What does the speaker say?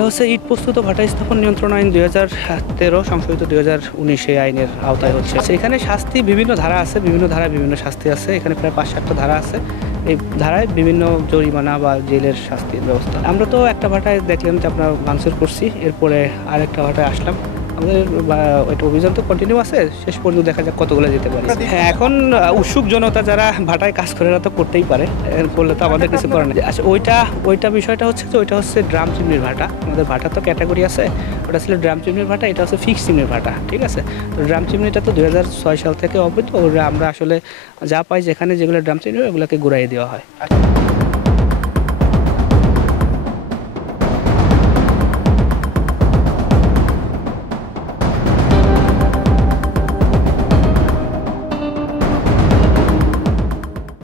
এটা হচ্ছে ইট প্রস্তুত ও ভাটা স্থাপন নিয়ন্ত্রণ আইন 2013 সংশোধিত 2019 এই আইনের আওতায় হচ্ছে। এখানে শাস্তি বিভিন্ন ধারা আছে, বিভিন্ন ধারায় বিভিন্ন শাস্তি আছে। এখানে প্রায় 5-7টা ধারা আছে। এই ধারায় বিভিন্ন জরিমানা বা জেলের শাস্তির ব্যবস্থা। আমরা তো একটা ভাটায় দেখলাম যে আপনার ভাঙচুর করছি, এরপরে আরেকটা ভাটায় আসলাম। আমাদের ওইটা অভিযান তো কন্টিনিউ আছে, শেষ পর্যন্ত দেখা যাক কতগুলো যেতে পারে। হ্যাঁ, এখন উৎসুক জনতা যারা ভাটায় কাজ করে এরা তো করতেই পারে, করলে তো আমাদের কিছু করার নেই। আচ্ছা, ওইটা বিষয়টা হচ্ছে যে ওইটা হচ্ছে ড্রাম চিমনির ভাটা। আমাদের ভাটা তো ক্যাটাগরি আছে, ওটা ছিল ড্রাম চিমনির ভাটা, এটা হচ্ছে ফিক্স চিমনির ভাটা, ঠিক আছে। তো ড্রাম চিমনিটা তো 2006 সাল থেকে অবৈধ। আমরা আসলে যা পাই যেখানে যেগুলো ড্রাম চিমনি ওগুলোকে ঘুরাই দেওয়া হয়।